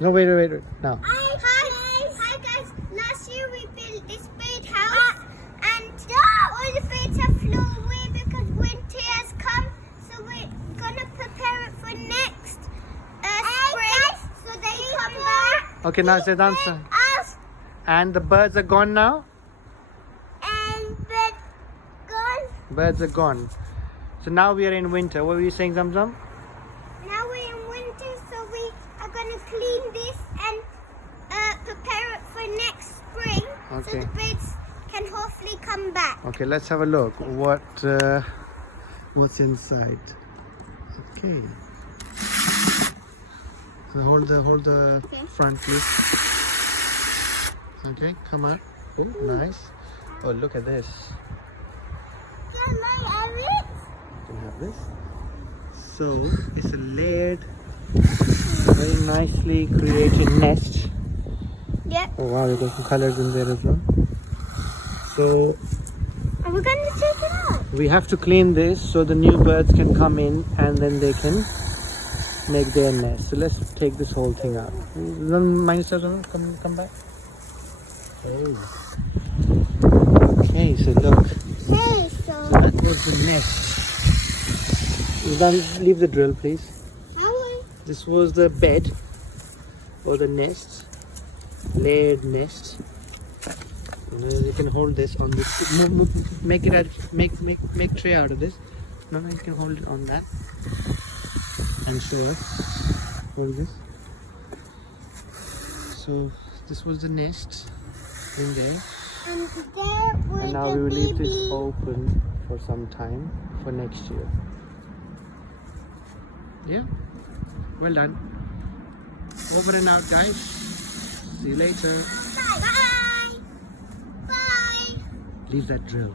No, wait. Now. Hi guys. Last year we built this big house and all the birds have flown away because winter has come. So we're gonna prepare it for next spring so they come back. Okay, now say the answer. Us And the birds are gone now? and birds gone. Birds are gone. So now we are in winter. What were you saying, Zamzam? Now we're in winter, so we are gonna clean this and prepare it for next spring. So Okay. the birds can hopefully come back. Okay, let's have a look. What's inside? Okay. So hold the Okay. front, please. Okay, come on. Oh, nice. Oh, look at this. Can I have it? You can have this. So it's a layered, very nicely created nest. Yep. Oh wow, there's some colors in there as well. So Are we gonna take it out? we have to clean this so the new birds can come in and then they can make their nest. So let's take this whole thing out. Don't mind yourself, come back. Okay, so look. Hey, So that was the nest. Leave the drill, please. This was the bed or the nest, layered nest. And then you can hold this on this. Make it make tray out of this. No, you can hold it on that and show us. Hold this. So this was the nest in there, And there was and now we will leave this open for some time for next year. Yeah, well done. Over and out, guys. See you later. Bye. Bye. Leave that drill.